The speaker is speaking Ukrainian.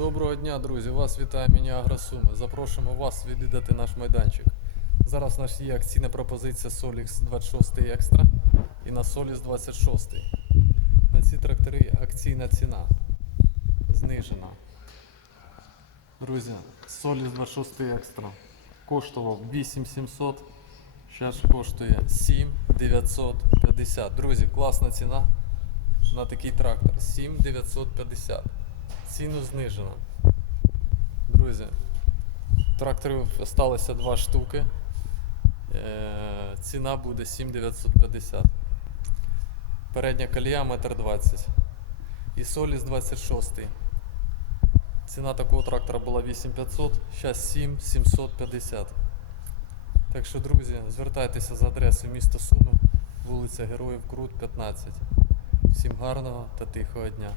Доброго дня, друзі! Вас вітає мені Агросуми. Запрошуємо вас відвідати наш майданчик. Зараз у нас є акційна пропозиція Solix 26 Extra і на Solis 26. На ці трактори акційна ціна знижена. Друзі, Solis 26 Extra коштував 8700, зараз коштує 7950. Друзі, класна ціна на такий трактор 7950. Ціну знижено. Друзі, тракторів залишилося два штуки. Е, ціна буде 7950. Передня колія 1,20 м. І Соліс 26. Ціна такого трактора була 8500, зараз 7750. Так що, друзі, звертайтеся за адресою місто Суми, вулиця Героїв Крут, 15. Всім гарного та тихого дня.